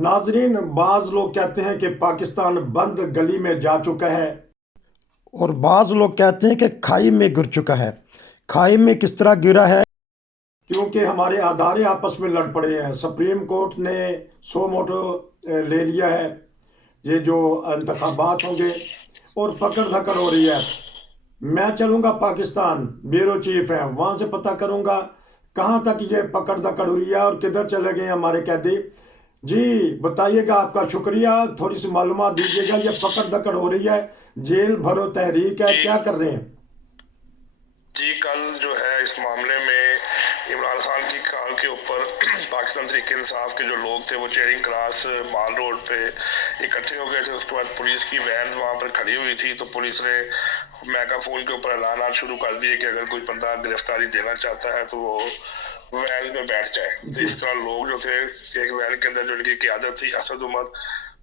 नाजरीन, बाज लोग कहते हैं कि पाकिस्तान बंद गली में जा चुका है और बाज लोग कहते हैं कि खाई में गिर चुका है। खाई में किस तरह गिरा है? क्योंकि हमारे अदारे आपस में लड़ पड़े हैं। सुप्रीम कोर्ट ने सो मोटो ले लिया है। ये जो इंतखाबात होंगे और पकड़ धकड़ हो रही है। मैं चलूंगा पाकिस्तान, ब्यूरो चीफ है, वहां से पता करूंगा कहाँ तक ये पकड़ धकड़ हुई है और किधर चले गए हमारे कैदी। जी बताइएगा, आपका शुक्रिया। थोड़ी सी मालूमात दीजिएगा, ये पकड़ धकड़ हो रही है, जेल भरो तहरीक है, क्या कर रहे हैं? जी, कल जो है इस मामले में इमरान खान की कार के ऊपर पाकिस्तान तहरीक इंसाफ के जो लोग थे वो चेरिंग क्रॉस माल रोड पे इकट्ठे हो गए थे। उसके बाद पुलिस की वैन वहां पर खड़ी हुई थी, तो पुलिस ने मेगाफोन के ऊपर ऐलान शुरू कर दिए कि अगर कोई बंदा गिरफ्तारी देना चाहता है तो वो वैन में बैठ जाए। तो इस तरह लोग जो थे, एक वैन के अंदर जो इनकी क़यादत थी असद उमर,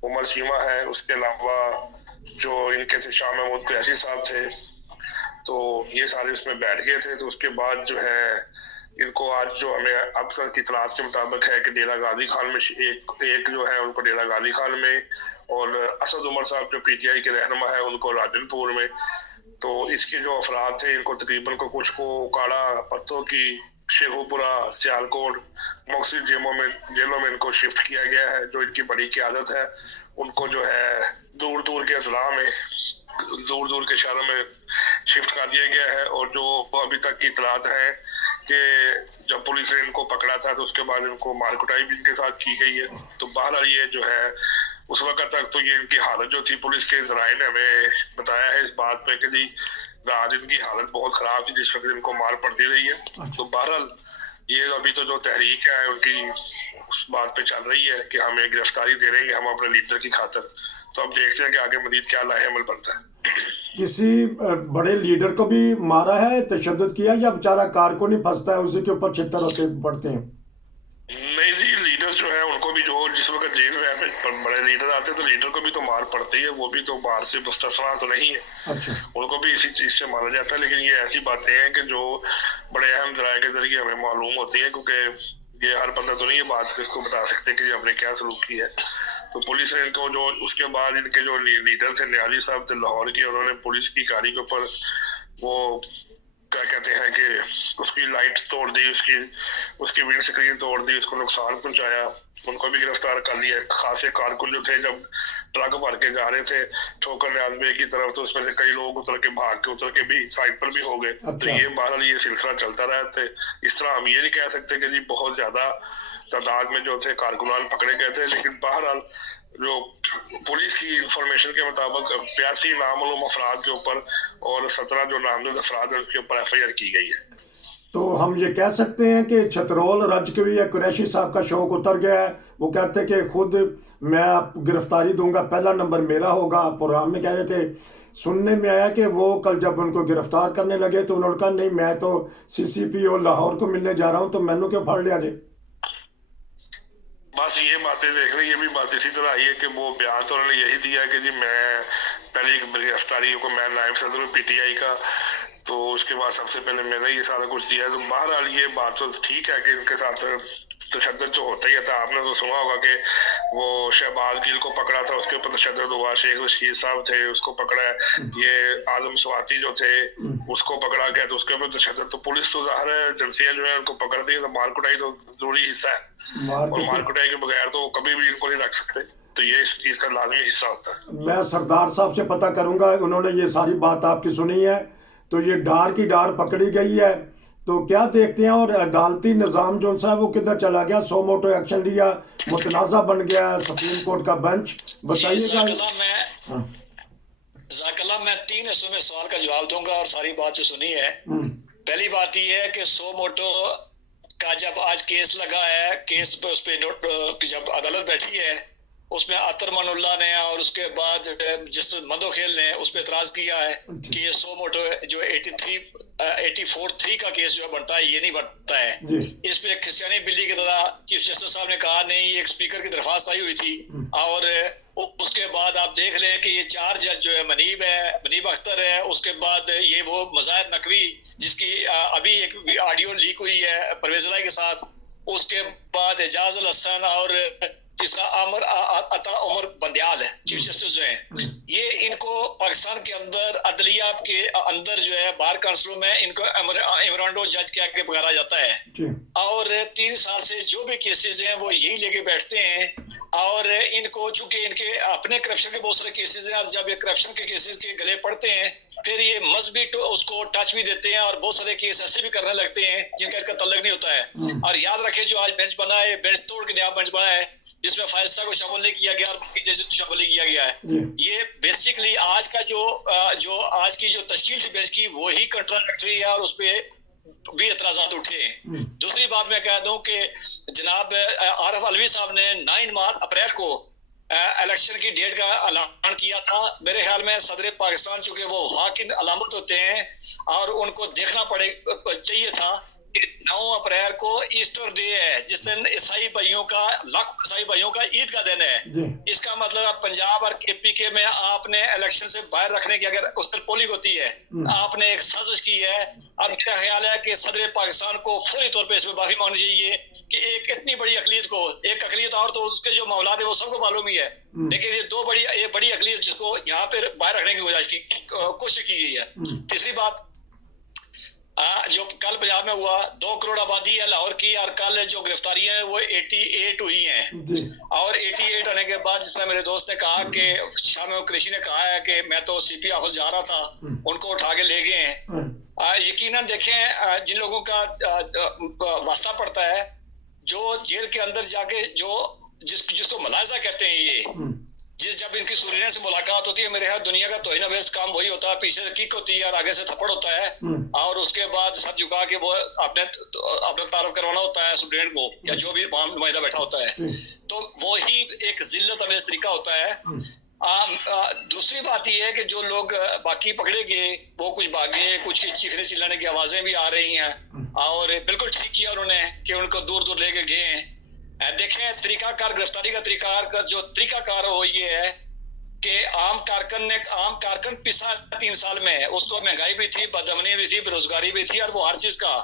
उमर शीमा है, उसके अलावा जो इनके थे शाह महमूद कुरैशी साहब थे, तो ये सारे उसमें बैठ गए थे। तो उसके बाद जो है इनको आज जो हमें अब तक की तलाश के मुताबिक है कि डेरा गाजी खान में एक जो है उनको डेरा गाजी खान में, और असद उमर साहब जो पीटीआई के रहनुमा है उनको राजनपुर में। तो इसके जो अफराद थे इनको तकरीबन को कुछ को उकाड़ा, पत्तों की, शेखुपुरा, सियालकोट, मुख्तलिफ जेलों में इनको शिफ्ट किया गया है। जो इनकी बड़ी क़यादत है उनको जो है दूर दूर के अजला में, दूर दूर के शहरों में शिफ्ट कर दिया गया है। और जो अभी तक की इतलात है कि जब पुलिस ने इनको पकड़ा था तो उसके बाद इनको मारकुटाई भी इनके साथ की गई है। तो बहरहाल ये जो है उस वक्त तक तो ये इनकी हालत जो थी, पुलिस के ज़राए ने हमें बताया है इस बात पे कि जी रात इनकी हालत बहुत ख़राब थी जिस वक्त इनको मार पड़ती रही है। तो बहरहाल ये अभी तो जो तहरीक है उनकी उस बात पे चल रही है कि हमें गिरफ्तारी दे रहे हैं हम अपने लीडर की खातिर। तो अब देखते हैं कि आगे मजीद क्या लाहेअमल बनता है। किसी बड़े लीडर को भी मारा है, तशद्दुद किया, या बेचारा कारकुन ही फंसता है, उसी के ऊपर छितर होते पड़ते हैं? नहीं जी, लीडर जो है उनको भी, जो जिस वक्त जेल में ऐसे बड़े लीडर आते हैं तो लीडर को भी तो मार पड़ती है, वो भी तो मार से मुस्तस्ना तो नहीं है। अच्छा। उनको भी इसी चीज से मारा जाता है। लेकिन ये ऐसी बातें हैं कि जो बड़े अहम जराये के जरिए हमें मालूम होती है, क्योंकि ये हर बंदा तो नहीं ये बात किसको बता सकते कि हमने क्या सलूक किया है। तो पुलिस ने इनको जो, उसके बाद इनके जो लीडर थे न्याजी साहब थे लाहौर के, उन्होंने पुलिस की गाड़ी के ऊपर वो क्या कहते हैं कि उसकी लाइट्स तोड़ दी, उसकी विंड स्क्रीन तोड़ दी, उसको नुकसान पहुंचाया। उनको भी गिरफ्तार कर लिया। खासे कारकुन जो थे जब ट्रक भर के जा रहे थे ठोकर न्याजबे की तरफ, तो उसमें से कई लोग उतर के भी साइड पर भी हो गए। अच्छा। तो ये बहरहाल ये सिलसिला चलता रहा थे। इस तरह हम ये नहीं कह सकते कि जी बहुत ज्यादा तादाद में जो थे कारकुनान पकड़े गए थे, लेकिन बहरहाल जो पुलिस की इंफॉर्मेशन के मुताबिक 82 नामालूम अफराद के ऊपर और 17 जो नामजद अफराद है उसके ऊपर FIR की गई है। तो हम ये कह सकते हैं कि छतरोल रज के हुई है, कुरैशी साहब का शौक उतर गया है। वो कहते हैं कि खुद मैं आप गिरफ्तारी दूंगा, पहला नंबर मेरा होगा। प्रोग्राम में कह रहे थे, सुनने में आया कि वो कल जब उनको गिरफ्तार करने लगे तो उन्होंने कहा नहीं, मैं तो CCP और लाहौर को मिलने जा रहा हूँ, तो मैनू क्यों फाड़ लिया जाए। बस ये बातें देख रही, ये भी बात इसी तरह आई है कि वो बयान तो उन्होंने यही दिया है कि जी मैं पहले गिरफ्तारी को, मैं नायब सदर हूँ PTI का, तो उसके बाद सबसे पहले मैंने ये सारा कुछ दिया है। तो बहरहाल ये बात तो ठीक है कि इनके साथ तशद्दुद तो होता ही था। आपने तो सुना होगा कि वो शहबाज गिल को पकड़ा था, उसके ऊपर तशद्दुद हुआ। शेख रशीद साहब थे, उसको पकड़ा है। ये आजम स्वाति जो थे उसको पकड़ा गया, तो उसके ऊपर तशद्दुद। तो पुलिस तो ज़ाहिर है एजेंसियां जो है उनको पकड़ती है, तो मार कुटाई तो जरूरी हिस्सा है, और मार कुटाई के बगैर तो कभी भी इनको नहीं रख सकते। तो ये इस चीज का लाजमी हिस्सा होता है। मैं सरदार साहब से पता करूंगा, उन्होंने ये सारी बात आपकी सुनी है, तो ये डार की डार पकड़ी गई है। तो क्या देखते हैं, और अदालती निज़ाम जो सा वो किधर चला गया? सो मोटो एक्शन लिया, मुतनाज़ा बन गया सुप्रीम कोर्ट का बेंच, बताइएगा। हाँ। मैं 3 हिस्सों में सवाल का जवाब दूंगा और सारी बात जो सुनी है। पहली बात यह है कि सो मोटो का जब आज केस लगा है, केस पे उस पे जब अदालत बैठी है उसमें अतर मनुल्लाह ने और उसके बाद जस्टिस मदोखेल ने उस पर एतराज किया है कि ये सो मोटो जो 84-3 का केस जो बनता है ये नहीं बनता है। इस पे क्रिस्टियानी बिल्ली की तरह चीफ जस्टिस साहब ने कहा नहीं, ये एक स्पीकर की दरख्वास्त आई हुई थी। और उसके बाद आप देख लें कि ये 4 जज जो है, मनीब अख्तर है, उसके बाद ये वो मज़ाहिर नकवी जिसकी अभी एक ऑडियो लीक हुई है परवेज इलाही के साथ, उसके बाद एजाज अल हसन और तीसरा चीफ जस्टिस जो है, ये इनको पाकिस्तान के अंदर अदलिया के अंदर जो है बार काउंसिलों में इनको इमरान जज के आगे पुकारा जाता है और 3 साल से जो भी केसेस हैं वो यही लेके बैठते हैं और इनको चूंकि इनके अपने करप्शन के बहुत सारे केसेस हैं और जब ये करप्शन के केसेस के गले पड़ते हैं फिर ये मजहबी उसको टच भी देते हैं और बहुत सारे केस ऐसे भी करने लगते हैं जिनका इनका तल्लक नहीं होता है। और याद रखें जो आज बेंच बना है, बेंच तोड़ के नया बेंच बना है जिसमें फायस्ता को शामिल नहीं किया गया और बाकी जजेस को शामिल नहीं किया गया है। ये बेसिकली आज का जो आज की जो तश्कील थी बेंच की वही कंट्राडिक्टरी है और उस पर भी एतराजात उठे हैं। दूसरी बात मैं कह दूं कि जनाब आरिफ अलवी साहब ने 9 अप्रैल को इलेक्शन की डेट का ऐलान किया था। मेरे ख्याल में सदर पाकिस्तान चूंकि वो वहाँ की अलामत होते हैं और उनको देखना चाहिए था कि 9 अप्रैल को ईस्टर डे है जिस दिन ईसाई भाइयों का लाखों ईसाई भाइयों का ईद का दिन है। इसका मतलब पंजाब और KPK में आपने इलेक्शन से बाहर रखने की अगर उस पर पोलिंग होती है आपने एक साजिश की है और मेरा ख्याल है कि सदर पाकिस्तान को फौरी तौर पर इसमें माफी मांगनी चाहिए कि एक इतनी बड़ी अकलियत को, एक अकलियत और तो उसके जो मौलाद है वो सबको मालूम ही है, लेकिन ये बड़ी अकलियत जिसको यहाँ पर बाहर रखने की गुजारिश की कोशिश की गई है। तीसरी बात जो कल पंजाब में हुआ 2 करोड़ आबादी है लाहौर की और कल जो गिरफ्तारियां हैं वो 88 हुई हैं और 88 होने के बाद जिसमें मेरे दोस्त ने कहा कि शाम में कृषि ने कहा है कि मैं तो CP ऑफिस जा रहा था, उनको उठा के ले गए हैं। यकीनन देखें जिन लोगों का वास्ता पड़ता है जो जेल के अंदर जाके जिसको मुलाजा कहते हैं ये जब इनकी सूर्य से मुलाकात होती है मेरे यहाँ दुनिया का तोहिन अवेज काम वही होता है, पीछे से किक होती है और आगे से थप्पड़ होता है और उसके बाद सर झुका के वो अपने तारुफ करवाना होता है स्टूडेंट को या जो भी वहां नुमाइंदा बैठा होता है, तो वो ही एक जिल्लत अवेज तरीका होता है। दूसरी बात यह है कि जो लोग बाकी पकड़े गए वो कुछ भागे, कुछ की चीखने चिल्लाने की आवाजें भी आ रही हैं और बिल्कुल ठीक किया उन्होंने कि उनको दूर दूर लेके गए हैं। देखें तरीकाकार गिरफ्तारी का तरीकाकार हो ये है कि आम कारकन पिसा 3 साल में, उसको महंगाई भी थी, बदअमनी भी थी, बेरोजगारी भी थी और वो हर चीज का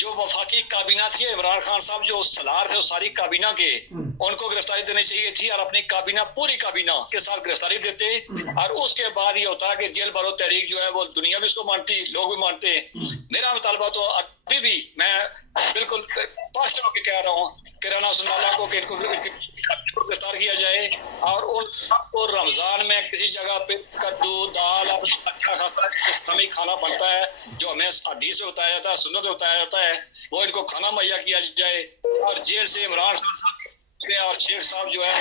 जो वफाकी काबीना थी इमरान खान साहब जो सलार थे सारी काबीना के उनको गिरफ्तारी देनी चाहिए थी और अपनी पूरी काबीना के साथ गिरफ्तारी देते और उसके बाद ये होता है कि जेल भरो तहरीक जो है वो दुनिया भी इसको मानती, लोग भी मानते। मेरा मुतालबा तो अभी भी मैं बिल्कुल स्पष्ट होकर कह रहा हूँ कि राना सुन्नाला को गिरफ्तार किया जाए और उन सबको रमजान में किसी जगह पे कद्दू दाल और अच्छा खासा इस्लामी खाना बनता है जो हमें हदीस में बताया जाता है, सुन्नत में बताया जाता है, वो इनको खाना मुहैया किया जाए और जेल से इमरान खान साहब और शेख साहब जो है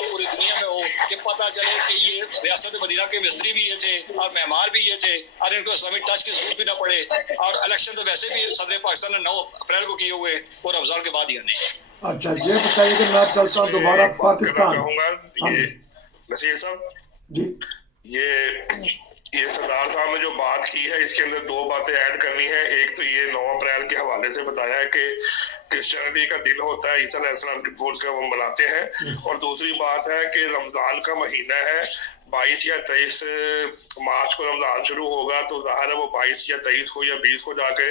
पूरी दुनिया में हो कि पता चले कि ये रियासत मदीना के मिस्त्री भी ये थे और मेहमान भी ये थे और इनको इस्लामिक टच की जरूरत भी ना पड़े। और इलेक्शन तो वैसे भी सदर पाकिस्तान ने 9 अप्रैल को किए हुए वो रमजान के बाद ही आने। अच्छा ये बताइए कि मैं चलता हूँ दोबारा पाकिस्तान। ये नसीर साहब जी ये सरदार साहब ने जो बात की है इसके अंदर 2 बातें ऐड करनी है। एक तो ये 9 अप्रैल के हवाले से बताया है कि क्रिश्चियनिटी का दिन होता है, ईसा अलैहिस्सलाम की फूट का वो मनाते हैं और दूसरी बात है कि रमजान का महीना है 22 या 23 मार्च को रमजान शुरू होगा तो जाहिर है वो 22 या 23 को या 20 को जाके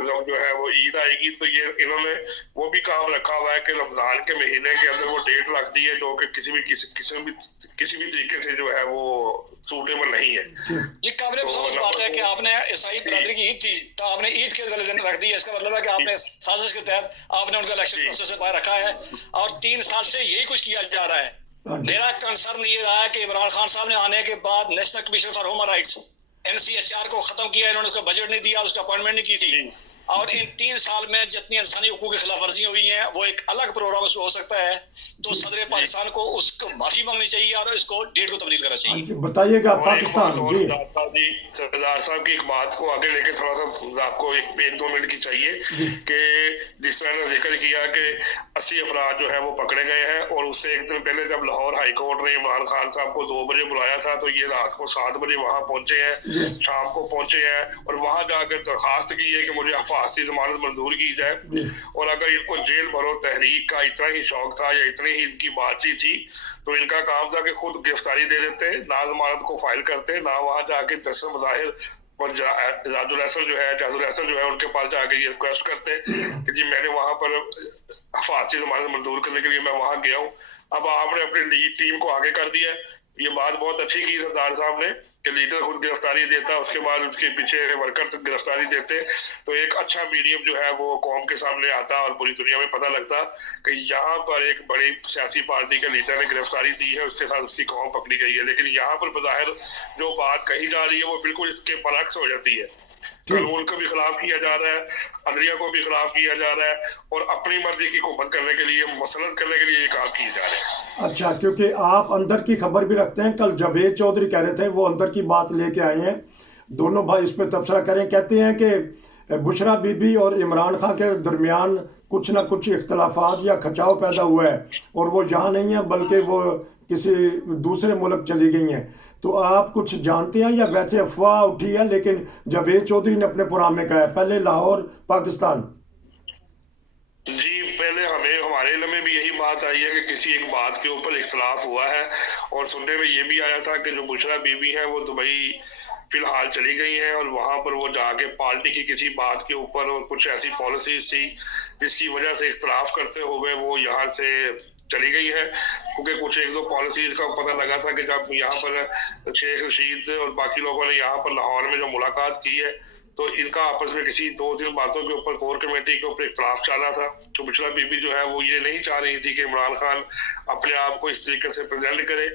जो है वो ईद आएगी। तो ये इन्होंने वो भी काम रखा हुआ है कि रमजान के महीने के अंदर वो डेट रख दी है जो कि किसी भी तरीके से जो है वो सूटेबल नहीं है। ये काबिल बात है कि आपने ईसाई बिरादरी की ईद थी तो आपने ईद के गले दिन रख दी है, इसका मतलब है कि आपने साजिश के तहत आपने उनका इलेक्शन प्रोसेस से बाहर रखा है और 3 साल से यही कुछ किया जा रहा है। मेरा कंसर्न ये रहा है कि इमरान खान साहब ने आने के बाद national commission for human rights NCHR को खत्म किया, इन्होंने उसका बजट नहीं दिया, उसका अपॉइंटमेंट नहीं की थी और इन 3 साल में जितनी इंसानी हुकूक की खिलाफ वर्जियां हुई हैं वो एक अलग प्रोग्राम उसमें हो सकता है। तो सदर पाकिस्तान को उसको माफी मांगनी चाहिए और इसको डेट को तब्दील करना चाहिए। बताइएगा पाकिस्तान सरदार साहब की एक बात को आगे लेके थोड़ा सा आपको 1-2 मिनट की चाहिए कि जिस तरह ने जिक्र किया कि 80 अफराद जो है वो पकड़े गए हैं और उससे एक दिन पहले जब लाहौर हाई कोर्ट ने इमरान खान साहब को 2 बजे बुलाया था तो ये रात को 7 बजे वहां पहुंचे हैं, शाम को पहुंचे हैं और वहां जाकर दरखास्त की है कि मुझे फांसी जमानत मंजूर की जाए और अगर इनको जेल भरो तहरीक का इतना ही शौक था या इतनी ही इनकी बातचीत थी तो इनका काम था कि खुद गिरफ्तारी दे देते, ना जमानत को फाइल करते, ना वहां जाके जश्न मज़ाहिर और जादुल असर जो है उनके पास जाके ये रिक्वेस्ट करते कि जी मैंने वहां पर फांसी जमानत मंजूर करने के लिए मैं वहां गया हूँ, अब आपने अपनी लीड टीम को आगे कर दिया। ये बात बहुत अच्छी की सरदार साहब ने कि लीडर खुद गिरफ्तारी देता, उसके बाद उसके पीछे वर्कर्स गिरफ्तारी देते, तो एक अच्छा मीडियम जो है वो कौम के सामने आता और पूरी दुनिया में पता लगता कि यहाँ पर एक बड़ी सियासी पार्टी के लीडर ने गिरफ्तारी दी है, उसके साथ उसकी कौम पकड़ी गई है। लेकिन यहाँ पर बज़ाहिर जो बात कही जा रही है वो बिल्कुल इसके बरअक्स हो जाती है। कानून को भी खिलाफ किया जा रहा है, अदलिया को भी खिलाफ किया जा रहा है और अपनी मर्जी की हुकूमत करने के लिए, मसलत करने के लिए ये काम किए जा रहे हैं। अच्छा, क्योंकि आप अंदर की खबर भी रखते हैं, कल जावेद चौधरी कह रहे थे वो अंदर की बात लेके आए हैं, दोनों भाई इस पर तबसरा करें। कहते हैं कि बुशरा बीबी और इमरान खान के दरमियान कुछ ना कुछ इख्तलाफात या खचाव पैदा हुआ है और वो यहाँ नहीं है बल्कि वो किसी दूसरे मुल्क चली गई हैं। तो आप कुछ जानते हैं या वैसे अफवाह उठी है? लेकिन जावेद चौधरी ने अपने प्रोग्राम में कहा है, पहले लाहौर पाकिस्तान। जी, पहले हमारे इल्म में भी यही बात आई है कि किसी एक बात के ऊपर इख्तलाफ हुआ है और सुनने में ये भी आया था कि जो बुशरा बीबी है वो दुबई फिलहाल चली गई हैं और वहां पर वो जाके पार्टी की किसी बात के ऊपर और कुछ ऐसी पॉलिसीज थी जिसकी वजह से इख्तलाफ करते हुए वो यहाँ से चली गई है। क्योंकि कुछ एक दो पॉलिसीज का पता लगा था कि जब यहाँ पर शेख रशीद और बाकी लोगों ने यहाँ पर लाहौर में जो मुलाकात की है तो इनका आपस में किसी 2-3 बातों के ऊपर कोर कमेटी के ऊपर इख्तलाफ चल रहा था। तो बुशरा बीबी जो है वो ये नहीं चाह रही थी कि इमरान खान अपने आप को इस तरीके से प्रेजेंट करे।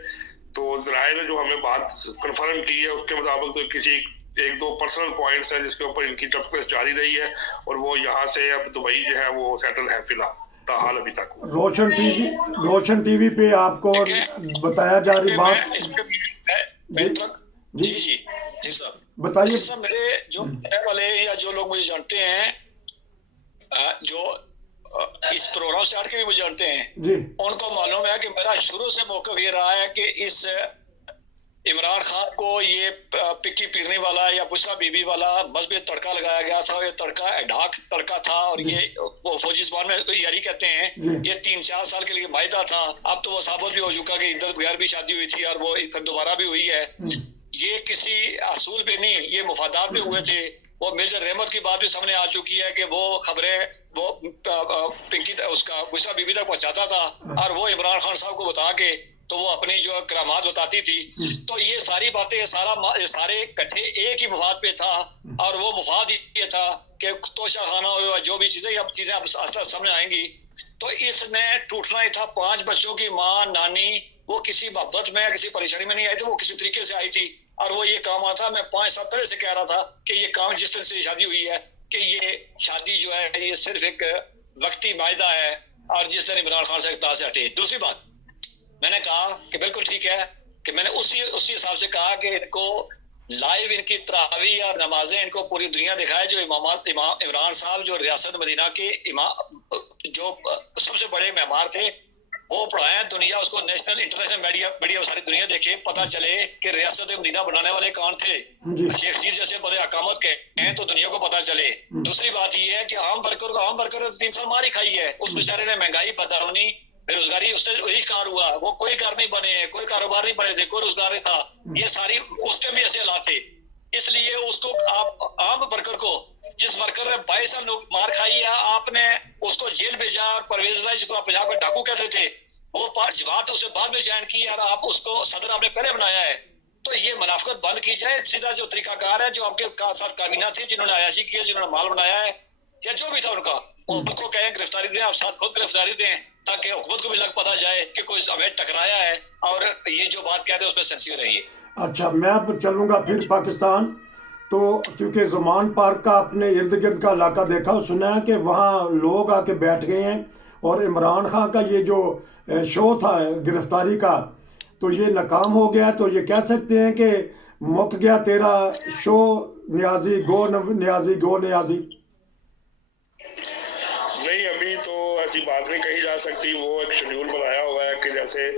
तो ज़राए ने जो हमें बात कंफर्म की है उसके मुताबिक तो किसी 1-2 पर्सनल पॉइंट्स हैं जिसके ऊपर इनकी टकपस जारी रही है और वो यहाँ से अब दुबई जो है वो सेटल है फिलहाल ताहाल अभी तक। रोशन टीवी पे आपको बताया जा रही बात। जी जी जी साहब बताइए सर। मेरे जो वाले या जो लोग मुझे जानते हैं, जो इस प्रोग्राम से हट के भी मुझे जानते हैं जी, उनको मालूम है कि मेरा शुरू से मौक़िफ़ ये रहा है कि इस इमरान खान को ये पिक्की पीरने वाला या बुशरा बीबी वाला मजहबी तड़का लगाया गया था। ये तड़का ढाक तड़का था और ये वो फौजी ज़बान में यारी कहते हैं, ये 3-4 साल के लिए मायदा था। अब तो वो साबित भी हो चुका कि इद्दत बगैर भी शादी हुई थी और वो दोबारा भी हुई है। ये किसी असूल पे नहीं, ये मुफादात पे हुए थे। वो मेजर रहमत की बात भी सामने आ चुकी है कि वो खबरें वो पिंकी उसका बुशरा बीबी तक पहुंचाता था और वो इमरान खान साहब को बता के तो वो अपनी जो करामात बताती थी। तो ये सारी बातें सारे इकट्ठे एक ही मुफाद पे था और वो मुफाद ये था कि तोशा खाना हो जो भी चीजें अब आस्ता सामने आएंगी। तो इसमें टूटना ही था। 5 बच्चों की माँ नानी वो किसी मोहब्बत में किसी परेशानी में नहीं आई थी, वो किसी तरीके से आई थी और वो ये काम आता। मैं 5 साल पहले से कह रहा था कि ये काम जिस तरह से शादी हुई है कि ये शादी जो है ये सिर्फ एक वक्ती मायदा है और जिस तरह इमरान खान से इख्तियार से हटे। दूसरी बात मैंने कहा कि बिल्कुल ठीक है कि मैंने उसी हिसाब से कहा कि इनको लाइव इनकी तरावी और नमाजें इनको पूरी दुनिया दिखाए। जो इमरान साहब जो रियासत मदीना के जो सबसे बड़े मेहमान थे वो पढ़ाए दुनिया उसको नेशनल इंटरनेशनल मीडिया सारी दुनिया देखे, पता चले कि रियासत मदीना बनाने वाले कौन थे। शेख रशीद जैसे बड़े हकामत के हैं तो दुनिया को पता चले। दूसरी बात ये है कि आम वर्कर 3 साल मार ही खाई है। उस बेचारे ने महंगाई बदहाली बेरोजगारी उसने वही कार हुआ, वो कोई कार नहीं बने, कोई कारोबार नहीं बने थे, कोई रोजगार नहीं था। ये सारी उसके भी ऐसे हालात थे। इसलिए उसको आप आम वर्कर को जिस वर्कर ने 22 साल मार खाई है आपने उसको जेल भेजा और परवेज राय जिसको आप पंजाब में डाकू कहते थे वो जमात उसे बाद में ज्वाइन की और आप उसको सदर आपने पहले बनाया है। तो ये मुनाफिकत बंद की जाए। सीधा जो तरीकाकार है जो आपके साथ काबीना थी जिन्होंने अयाशी किया, जिन्होंने माल बनाया है या जो भी था उनको कहें गिरफ्तारी दें, आप साथ खुद गिरफ्तारी दें ताकि हुकूमत को भी लग पता जाए कि कोई हमें टकराया है और ये जो बात कहते हैं उसमें सेंसिटिव रहिए। अच्छा, मैं अब चलूँगा फिर पाकिस्तान। तो क्योंकि ज़मान पार्क का अपने इर्द गिर्द का इलाका देखा, सुना है कि वहाँ लोग आके बैठ गए हैं और इमरान खान का ये जो शो था गिरफ्तारी का तो ये नाकाम हो गया। तो ये कह सकते हैं कि मुक गया तेरा शो न्याजी गो न्याजी। नहीं, अभी तो ऐसी बात नहीं कही जा सकती। वो एक शेड्यूल बनाया हुआ है कि जैसे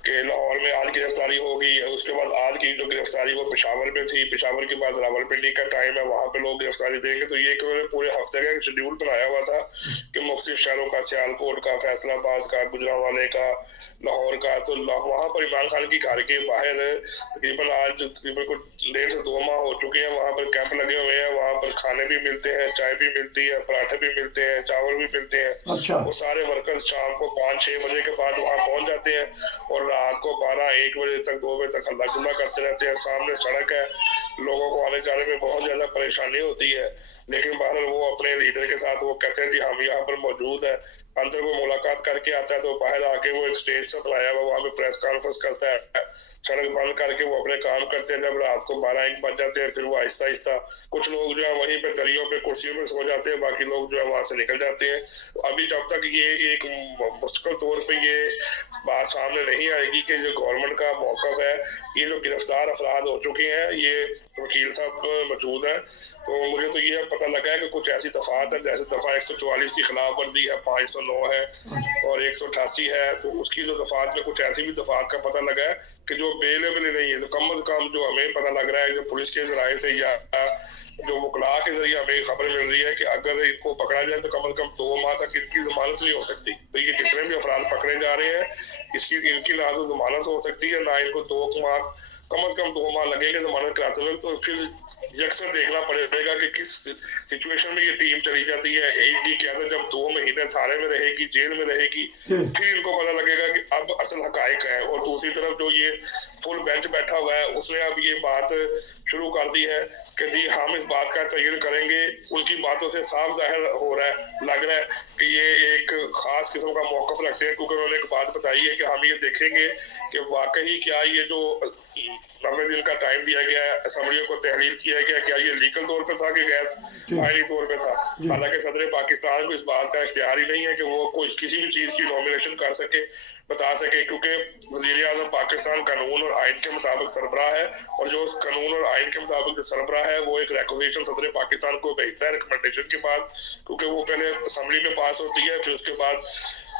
कि लाहौर में आज गिरफ्तारी होगी, उसके बाद आज की जो गिरफ्तारी वो पेशावर में थी, पेशावर के बाद रावलपिंडी का टाइम है, वहां पे लोग गिरफ्तारी देंगे। तो ये उन्होंने पूरे हफ्ते का शेड्यूल बनाया हुआ था कि मुख्तलिफ शहरों का, सियालकोट का, फैसलाबाद का, गुजरांवाले का, लाहौर का। तो वहां पर इमरान खान की घर के बाहर तकरीबन आज तकरीबन कुछ 1.5 से 2 माह हो चुके हैं, वहां पर कैंप लगे हुए हैं, वहां पर खाने भी मिलते हैं, चाय भी मिलती है, पराठे भी मिलते हैं, चावल भी मिलते हैं। अच्छा। वो सारे वर्कर्स शाम को 5-6 बजे के बाद वहां पहुंच जाते हैं और रात को 12-1 बजे तक, 2 बजे तक हल्ला गुल्ला करते रहते हैं। सामने सड़क है, लोगों को आने जाने में बहुत ज्यादा परेशानी होती है, लेकिन बहरहाल वो अपने लीडर के साथ वो कहते हैं जी हम यहाँ पर मौजूद है। अंदर वो मुलाकात करके आता है तो बाहर आके वो एक स्टेज से बनाया हुआ, वहां पे प्रेस कॉन्फ्रेंस करता है, सड़क बंद करके वो अपने काम करते हैं। जब रात को 12-1 बज जाते हैं, फिर वो आहिस्ता आहिस्ता कुछ लोग जो है वहीं पे दरियों पे कुर्सियों पे सो जाते हैं, बाकी लोग जो है वहां से निकल जाते हैं। तो अभी जब तक ये एक मुस्तकिल तौर पे ये बात सामने नहीं आएगी कि जो गवर्नमेंट का मौकफ है, ये जो गिरफ्तार अफराद हो चुके हैं, ये वकील साहब मौजूद है, तो मुझे तो ये पता लगा है कि कुछ ऐसी दफात है, जैसे दफा 144 की खिलाफ वर्जी है, 509 है और 188 है। तो उसकी जो दफात में कुछ ऐसी भी दफात का पता लगा है कि जो बेलेबल नहीं है। तो कम से कम जो हमें पता लग रहा है, जो पुलिस के जराये से या जो वकला के जरिए हमें खबर मिल रही है कि अगर इनको पकड़ा जाए तो कम से कम 2 माह तक इनकी जमानत नहीं हो सकती। तो ये जितने भी अफराद पकड़े जा रहे हैं, इनकी ना तो जमानत हो सकती है, ना इनको 2 माह, कम से कम 2 माह लगेंगे जमानत कराते हुए। तो फिर यकसर देखना पड़ेगा कि किस सिचुएशन में ये टीम चली जाती है। एक की क्यादत जब 2 महीने थाने में रहेगी, जेल में रहेगी, फिर इनको पता लगेगा कि अब असल हकायक है। और दूसरी तरफ जो ये फुल बेंच बैठा हुआ है, उसने अब ये बात शुरू कर दी है कि जी हम इस बात का तयन करेंगे। उनकी बातों से साफ जाहिर हो रहा है, लग रहा है कि ये एक खास किस्म का मौकफ रखते हैं, क्योंकि उन्होंने एक बात बताई है कि हम ये देखेंगे कि वाकई क्या ये जो 90 दिन का टाइम दिया गया है, असम्बलियों को तहलील किया गया, क्या ये लीगल तौर पर था कि गैर आईनी तौर पर था। हालांकि सदर पाकिस्तान को इस बात का इख्तियार ही नहीं है कि वो कोई किसी भी चीज की नॉमिनेशन कर सके, बता सके, क्योंकि वजीर आजम पाकिस्तान कानून और आइन के मुताबिक सरबराह है, और जो उस कानून और आइन के मुताबिक जो सरबराह है वो एक रिक्वेजिशन सदर पाकिस्तान को भेजता है रिकमेंडेशन के बाद, क्योंकि वो पहले असम्बली में पास होती है, फिर उसके बाद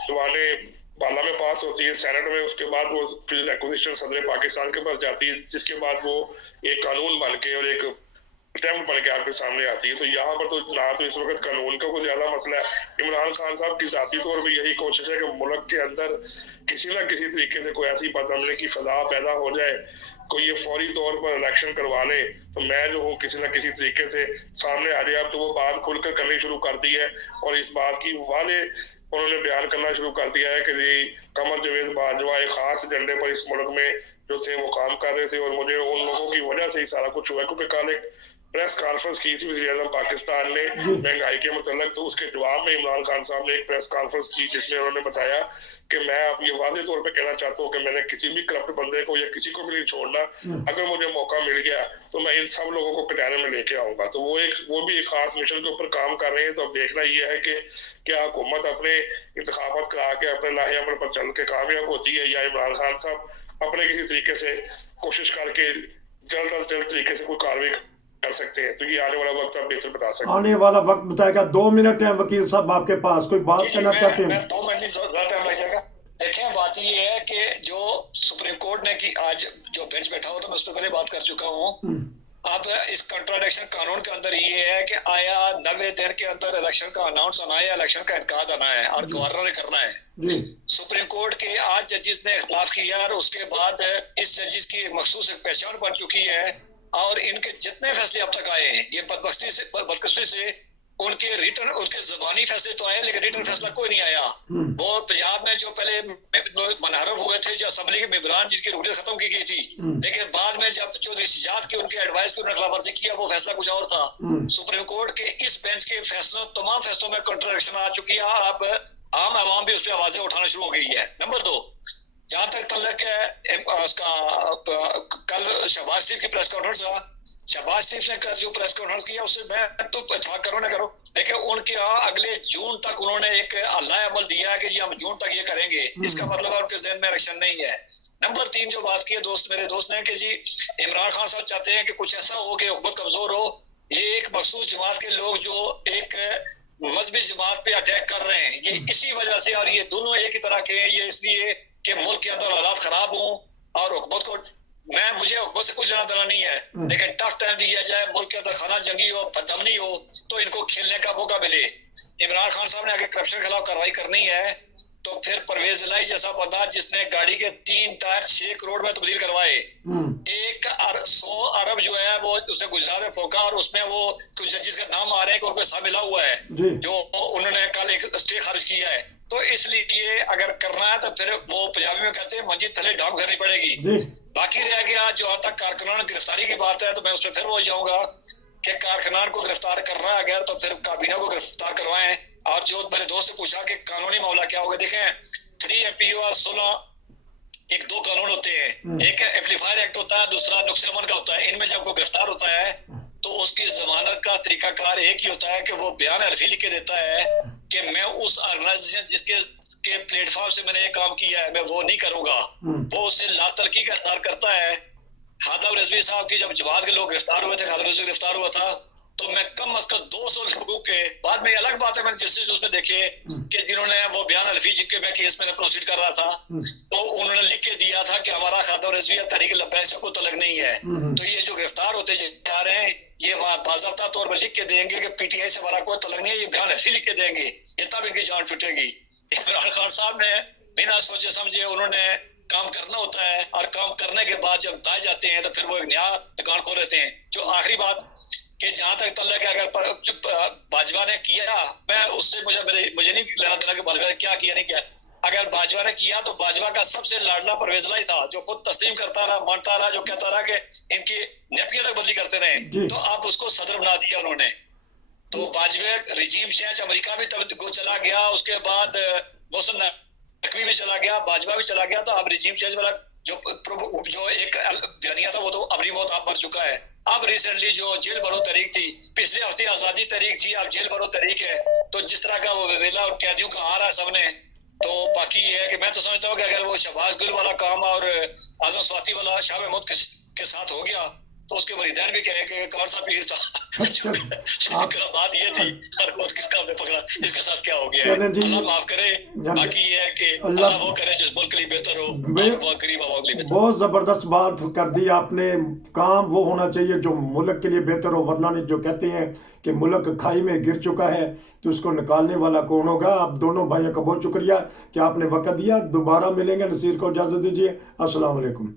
जवाने बाला में पास होती है, सेनेट में, उसके बाद वो फिर रिक्वेजिशन सदर पाकिस्तान के पास जाती है, जिसके बाद वो एक कानून बन के और एक अटेम्प्ट बन के आपके सामने आती है। तो यहाँ पर तो ना तो इस वक्त कानून का कोई ज्यादा मसला है। इमरान खान साहब की जाती तौर पर यही कोशिश है कि मुल्क के अंदर किसी न किसी तरीके से कोई ऐसी बदअमनी की फजा पैदा हो जाए, कोई ये फौरी तौर पर इलेक्शन करवा ले, तो मैं जो हूँ किसी न किसी तरीके से सामने आ जाए। अब तो वो बात खुलकर करनी शुरू कर दी है और इस बात की वादे उन्होंने बयान करना शुरू कर दिया है कि जी कमर जावेद बाजवा एक खास एजेंडे पर इस मुल्क में जो थे वो काम कर रहे थे, और मुझे उन लोगों की वजह से ही सारा कुछ हुआ। क्योंकि कल एक प्रेस कॉन्फ्रेंस की थी वज़ीर आज़म पाकिस्तान ने महंगाई के मुतल्लिक़, तो उसके जवाब में इमरान खान साहब ने एक प्रेस कॉन्फ्रेंस की जिसमें उन्होंने बताया कि मैं अब ये वाज़ेह तौर पे कहना चाहता हूँ कि मैंने किसी भी करप्ट बंदे को या किसी को भी नहीं छोड़ना। अगर मुझे मौका मिल गया तो मैं इन सब लोगों को कटहरे में लेके आऊंगा। तो वो भी एक खास मिशन के ऊपर काम कर रहे हैं। तो अब देखना ये है कि क्या हुकूमत अपने इंतखाबात करा के अपने लाहे अमल पर चल के कामयाब होती है, या इमरान खान साहब अपने किसी तरीके से कोशिश करके जल्द अज जल्द तरीके से कोई कार्रवाई कर सकते हैं। तो ये आने वाला वक्त आप बेहतर बता सकते हैं। आने वाला वक्त बताएगा। 2 मिनट है वकील साहब आपके पास, कोई बात कहना चाहते हैं? 2 मिनट नहीं, ज्यादा टाइम लग जाएगा। देखें, बात ये है कि जो सुप्रीम कोर्ट ने की आज जो बेंच बैठा हुआ था, मैं उस पर पहले बात कर चुका हूँ। अब इस कंट्राडिक्शन कानून के अंदर ये है कि आया 90 दिन के अंदर इलेक्शन का अनाउंस आना है या इलेक्शन का इनकाद आना है, और गवर्नर ने करना है। सुप्रीम कोर्ट के आज जजेस ने इख्तिलाफ किया और उसके बाद इस जजेस की एक मखसूस एक पहचान बन चुकी है, और इनके जितने फैसले अब तक आए हैं, ये बदकिस्मती से उनके ज़बानी फैसले तो आए, लेकिन रिटर्न फैसला कोई नहीं आया। वो पंजाब में जो पहले मनहरफ हुए थे, जो असेंबली के मेंबरान जिसकी रुकनियत खत्म की गई थी, लेकिन बाद में जब चौधरी सिजात की उनके एडवाइस की उन्होंने खिलाफवर्जी किया, वो फैसला कुछ और था। सुप्रीम कोर्ट के इस बेंच के फैसलों, तमाम फैसलों में कंट्राडिक्शन आ चुकी है, और अब आम आवाम भी उस पर आवाजें उठाना शुरू हो गई है। नंबर 2, जहां तक तल्लक है उसका, कल शहबाज शरीफ की प्रेस कॉन्फ्रेंस था, शहबाज शरीफ ने कल जो प्रेस कॉन्फ्रेंस किया उससे मैं तो इत्तेफाक करो ना करो, लेकिन उनके यहाँ अगले जून तक उन्होंने एक अल्लाह अमल दिया है कि जी हम जून तक ये करेंगे। इसका मतलब है उनके ज़हन में इलेक्शन नहीं है। नंबर 3 जो बात की है मेरे दोस्त ने कि जी इमरान खान साहब चाहते हैं कि कुछ ऐसा हो कि हुकूमत कमजोर हो। ये एक मखसूस जमात के लोग जो एक मजहबी जमात पे अटैक कर रहे हैं, ये इसी वजह से, और ये दोनों एक ही तरह के हैं, ये इसलिए कि मुल्क के अंदर हालात खराब हों और हुकूमत को मुझे हुकूमत से कुछ लेना देना नहीं है, लेकिन टफ टाइम दिया जाए, मुल्क के अंदर खाना जंगी हो, बदअमनी हो, तो इनको खेलने का मौका मिले। इमरान खान साहब ने अगर करप्शन के खिलाफ कार्रवाई करनी है तो फिर परवेज इलाही जैसा बंदा जिसने गाड़ी के 3 टायर 6 करोड़ में तब्दील करवाए, 100 अरब जो है वो उसने गुजरात में फोका और उसमें वो कुछ जजेस का नाम आ रहे हैं कि उनको हिस्सा मिला हुआ है जो उन्होंने कल एक स्टे खारिज किया है। तो इसलिए अगर करना है तो फिर वो पंजाबी में कहते हैं मस्जिद थले डांग करनी पड़ेगी। बाकी रह गया जो आज तक कारकुनान गिरफ्तारी की बात है, तो मैं उस पर फिर वो जाऊंगा कि कारकुनान को गिरफ्तार करना है अगर तो फिर काबीना को गिरफ्तार करवाएं। और जो मेरे दोस्त से पूछा कि कानूनी मामला क्या होगा, देखें 3 MPO और 16 एक 2 कानून होते हैं, एक एम्पलीफायर एक्ट होता है, दूसरा नुक्से अमन का होता है। इनमें जब कोई गिरफ्तार होता है तो उसकी जमानत का तरीकाकार एक ही होता है कि वो बयान हल्फी लिख के देता है कि मैं उस ऑर्गेनाइजेशन जिसके के प्लेटफॉर्म से मैंने ये काम किया है मैं वो नहीं करूंगा। वो उससे लातरकी का इख्तियार करता है। खादम रिजवी साहब की जब जमात के लोग गिरफ्तार हुए थे, खादम रिजवी गिरफ्तार हुआ था, तो मैं कम अज कम 200 लोगों के बाद में अलग बात है मैंने जैसे उसमें देखे कि जिन्होंने वो बयान हल्फी जिनके मैं केस मैंने प्रोसीड कर रहा था, तो उन्होंने लिख के दिया था कि हमारा खादम रिजवी या तहरीक लब्बैक से कोई तलक नहीं है। तो ये जो गिरफ्तार होते जा रहे हैं ये बाज़ाब्ता तौर पर लिख के देंगे कि PTI से हमारा कोई तलक नहीं है, ये बयान हल्फी लिख के देंगे, ये तब इनकी जान छुटेगी। इमरान खान साहब ने बिना सोचे समझे उन्होंने काम करना होता है और काम करने के बाद जब दाए जाते हैं तो फिर वो एक नया दुकान खोल लेते हैं। जो आखिरी बात कि जहां तक तल्लक है अगर बाजवा ने किया, मैं उससे मुझे नहीं लेना देना कि बाजवा ने क्या किया नहीं किया। अगर बाजवा ने किया तो बाजवा का सबसे लाडला परवेज इलाही था जो खुद तस्लीम करता रहा, मानता रहा, जो कहता रहा कि इनकी नेपियां तक बदली करते रहे, तो अब उसको सदर बना दिया उन्होंने। तो बाजवा रिजीम चेंज अमेरिका भी तब चला गया, उसके बाद मोहसिन नकवी भी चला गया, बाजवा भी चला गया, तो अब रिजीम चेंज वाला जो एक बयानिया था वो तो अपनी मौत आप मर चुका है। अब रिसेंटली जो जेल भरो तहरीक थी, पिछले हफ्ते आजादी तहरीक थी, अब जेल भरो तहरीक है। तो जिस तरह का वो वेला और कैदियों का आ रहा है सबने, तो बाकी ये है कि मैं तो समझता हूँ कि अगर वो शहबाज गुल वाला काम और आजम स्वाति वाला शाह महमूद के साथ हो गया तो उसके मुरीदान भी कहे कि कौन सा पीर था। बात ये थी किसका हमने पकड़ा, इसके साथ क्या हो गया है, अल्लाह माफ करे। बाकी ये है कि अल्लाह वो करे जिस मुल्क के लिए बेहतर हो, वो गरीब आवाम के लिए बेहतर। बहुत जबरदस्त बात कर दी आपने। काम वो होना चाहिए जो मुल्क के लिए बेहतर हो, वरना नहीं जो कहते हैं कि मुल्क खाई में गिर चुका है तो उसको निकालने वाला कौन होगा। आप दोनों भाइयों का बहुत शुक्रिया कि आपने वक्त दिया। दोबारा मिलेंगे। नसीर को इजाजत दीजिए। अस्सलाम वालेकुम।